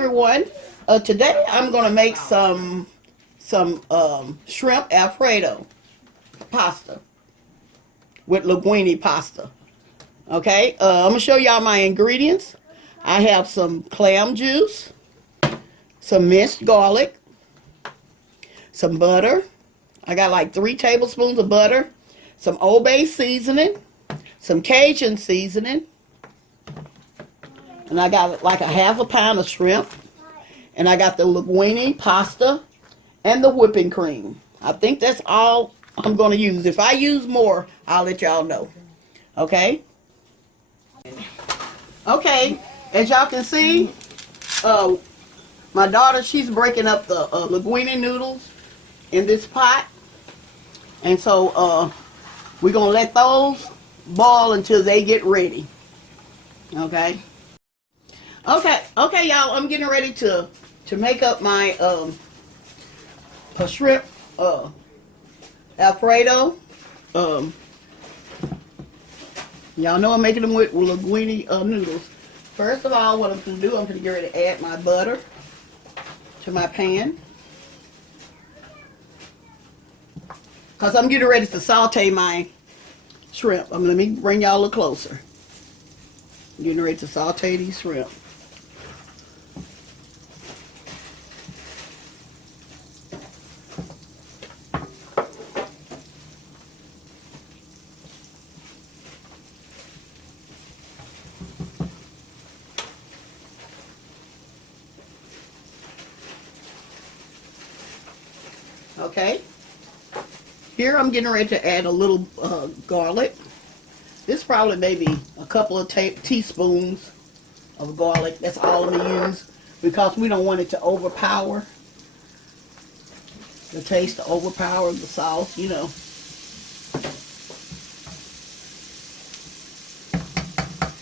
everyone. Today I'm gonna make some shrimp Alfredo pasta with linguine pasta. Okay, I'm gonna show y'all my ingredients. I have some clam juice, some minced garlic, some butter. I got like 3 tablespoons of butter, some Old Bay seasoning, some Cajun seasoning, and I got like a half a pound of shrimp, and I got the linguine pasta and the whipping cream. I think that's all I'm going to use. If I use more, I'll let y'all know. Okay? Okay, as y'all can see, my daughter, she's breaking up the linguine noodles in this pot. And so we're going to let those boil until they get ready. Okay? Okay, y'all, I'm getting ready to make up my shrimp Alfredo. Y'all know I'm making them with linguine noodles. First of all, what I'm going to do, I'm going to get ready to add my butter to my pan. Because I'm getting ready to saute my shrimp. Let me bring y'all a little closer. I'm getting ready to saute these shrimp. Okay, here I'm getting ready to add a little garlic. This probably maybe a couple of teaspoons of garlic. That's all I'm going to use because we don't want it to overpower the taste, to overpower the sauce, you know.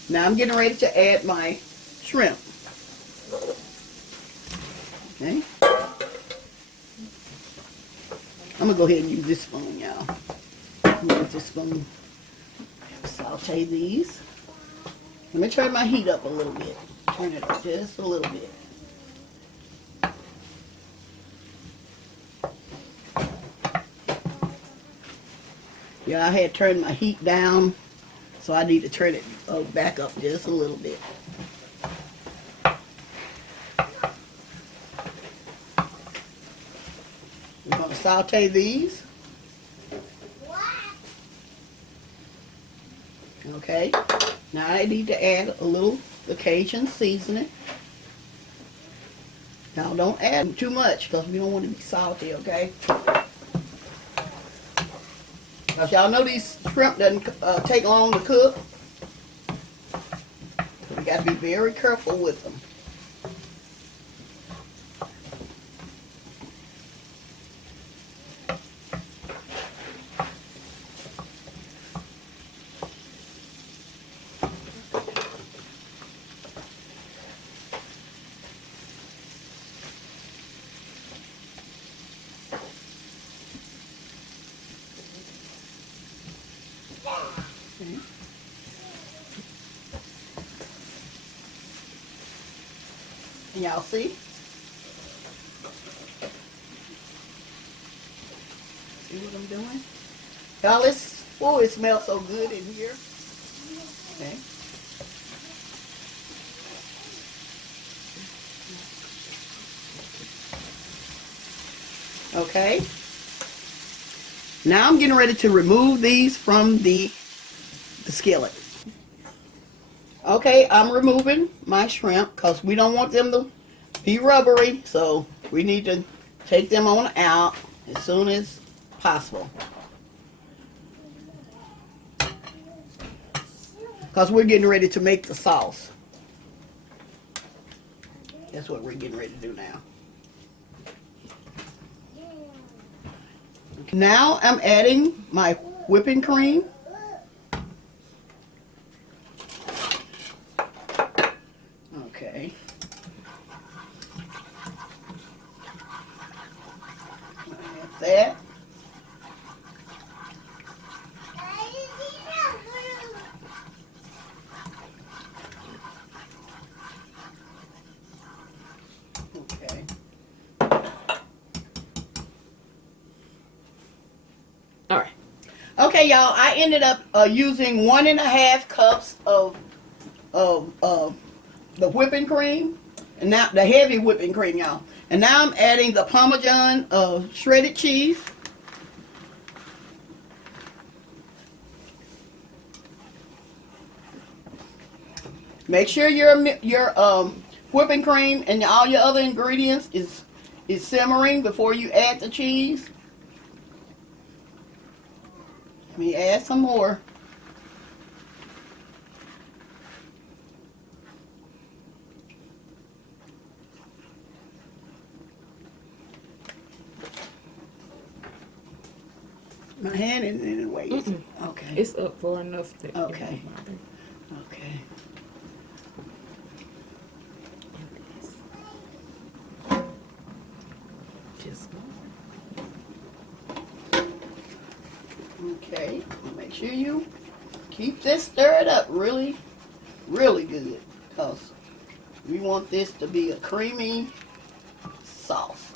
Now I'm getting ready to add my shrimp. Okay. I'm going to go ahead and use this spoon, y'all. Use this spoon. Saute these. Let me turn my heat up a little bit. Turn it up just a little bit. Yeah, I had turned my heat down, so I need to turn it back up just a little bit. We're going to saute these. Okay, now I need to add a little Cajun seasoning. Now don't add too much because we don't want to be salty, okay? Because y'all know these shrimp doesn't take long to cook. We got to be very careful with them. Okay. And y'all see? See what I'm doing? Y'all, it smells so good in here. Okay. Okay. Now I'm getting ready to remove these from the skillet. Okay, I'm removing my shrimp because we don't want them to be rubbery, so we need to take them on out as soon as possible. Because we're getting ready to make the sauce. That's what we're getting ready to do now. Now I'm adding my whipping cream. Okay. Add that. Okay, y'all, I ended up using 1.5 cups of the whipping cream, and now the heavy whipping cream, y'all. And now I'm adding the Parmesan shredded cheese. Make sure your whipping cream and all your other ingredients is simmering before you add the cheese. Let me add some more. My hand isn't in the way. Okay. It's up far enough that Okay. Okay. Just Okay. Make sure you keep this stirred up really, really good, because we want this to be a creamy sauce.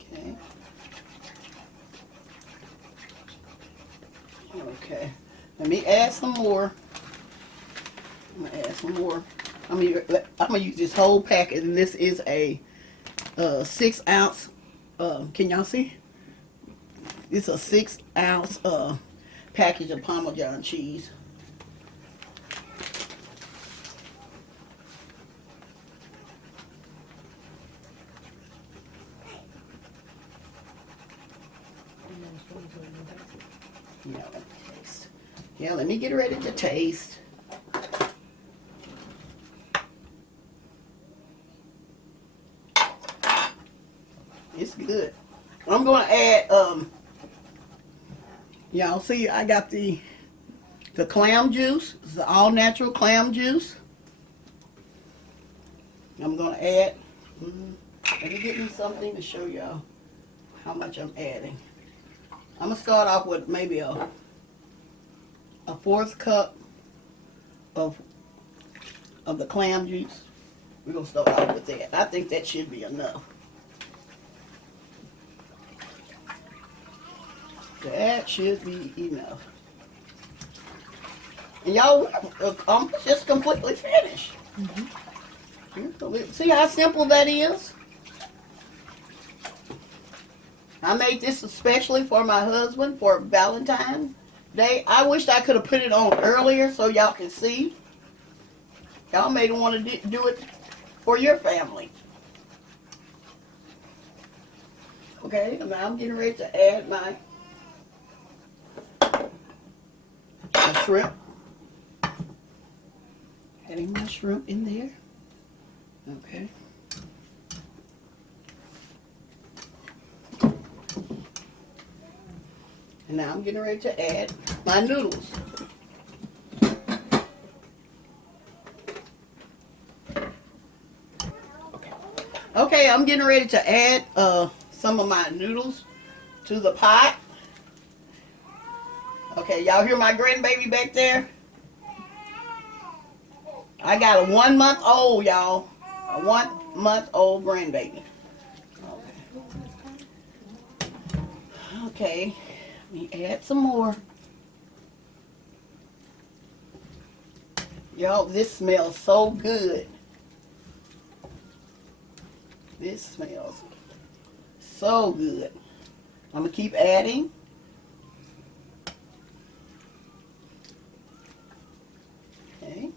Okay. Okay. Let me add some more. I'm gonna add some more. I'm gonna use this whole packet, and this is a 6 ounce. Can y'all see? It's a 6 ounce package of Parmesan cheese. Yeah, let me taste. Yeah, let me get ready to taste. It's good. I'm gonna add y'all see I got the clam juice. It's the all natural clam juice. I'm gonna add let me get me something to show y'all how much I'm adding. I'm gonna start off with maybe a 1/4 cup of the clam juice. We're gonna start off with that. I think that should be enough. That should be enough. And y'all, I'm just completely finished. See how simple that is? I made this especially for my husband for Valentine's Day. I wished I could have put it on earlier so y'all can see. Y'all may want to do it for your family. Okay, now I'm getting ready to add my shrimp. Adding my shrimp in there. Okay. And now I'm getting ready to add my noodles. Okay, I'm getting ready to add some of my noodles to the pot. Okay, y'all hear my grandbaby back there? I got a 1-month-old, y'all. A 1-month-old grandbaby. Okay, let me add some more. Y'all, this smells so good. This smells so good. I'm going to keep adding. Okay.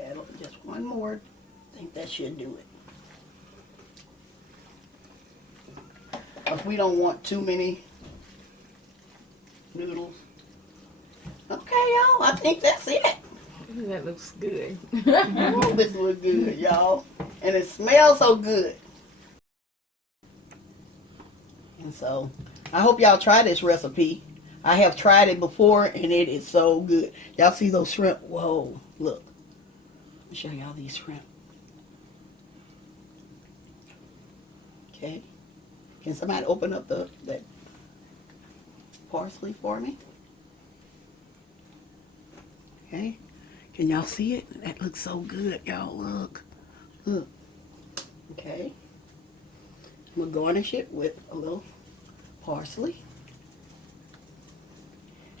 Add just one more. I think that should do it. Because we don't want too many noodles. Okay, y'all. I think that's it. that looks good. Oh, this looks good, y'all. And it smells so good. And so, I hope y'all try this recipe. I have tried it before, and it is so good. Y'all see those shrimp? Whoa, look. Let me show y'all these shrimp. Okay. Can somebody open up that parsley for me? Okay. Can y'all see it? That looks so good, y'all. Look. Look. Okay. We'll garnish it with a little parsley.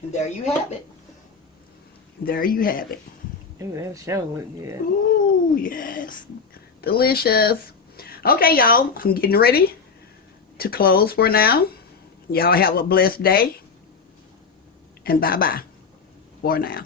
And there you have it. There you have it. Ooh, that sure look good. Ooh, yes. Delicious. Okay, y'all. I'm getting ready to close for now. Y'all have a blessed day. And bye-bye for now.